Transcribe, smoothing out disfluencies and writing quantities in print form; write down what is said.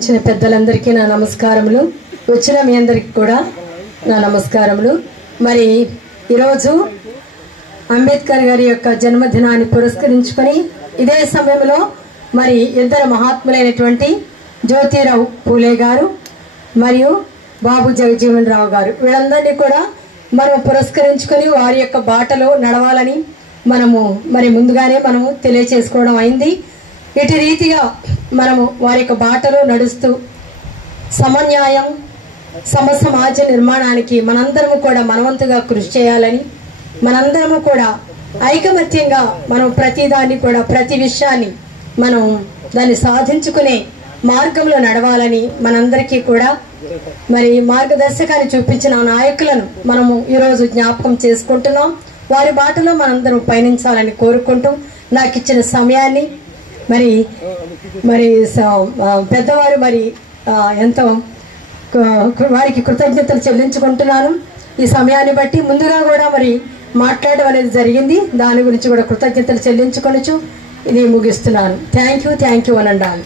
వచ్చిన పెద్దలందరికీ నా నమస్కారములు. వచ్చిన మీ అందరికి కూడా నా నమస్కారములు. మరి ఈరోజు అంబేద్కర్ గారి యొక్క జన్మదినాన్ని పురస్కరించుకొని ఇదే సమయంలో మరి ఇద్దరు మహాత్ములైనటువంటి జ్యోతిరావు పూలే గారు మరియు బాబు జగజీవన్ రావు గారు వీళ్ళందరినీ కూడా మనం పురస్కరించుకొని వారి యొక్క బాటలో నడవాలని మనము మరి ముందుగానే మనము తెలియచేసుకోవడం అయింది. ఇటు రీతిగా మనము వారి యొక్క బాటలో నడుస్తూ సమన్యాయం సమాజ నిర్మాణానికి మనందరము కూడా మనవంతుగా కృషి చేయాలని, మనందరము కూడా ఐకమత్యంగా మనం ప్రతిదాన్ని కూడా ప్రతి విషయాన్ని మనం దాన్ని సాధించుకునే మార్గంలో నడవాలని మనందరికీ కూడా మరి మార్గదర్శకాన్ని చూపించిన నాయకులను మనము ఈరోజు జ్ఞాపకం చేసుకుంటున్నాం. వారి బాటలో మనందరం పయనించాలని కోరుకుంటూ నాకు ఇచ్చిన సమయాన్ని మరి మరి పెద్దవారు మరి ఎంతో వారికి కృతజ్ఞతలు చెల్లించుకుంటున్నాను. ఈ సమయాన్ని బట్టి ముందుగా కూడా మరి మాట్లాడడం అనేది జరిగింది. దాని గురించి కూడా కృతజ్ఞతలు చెల్లించుకొనొచ్చు ఇది ముగిస్తున్నాను. థ్యాంక్ యూ అని అన్నాను.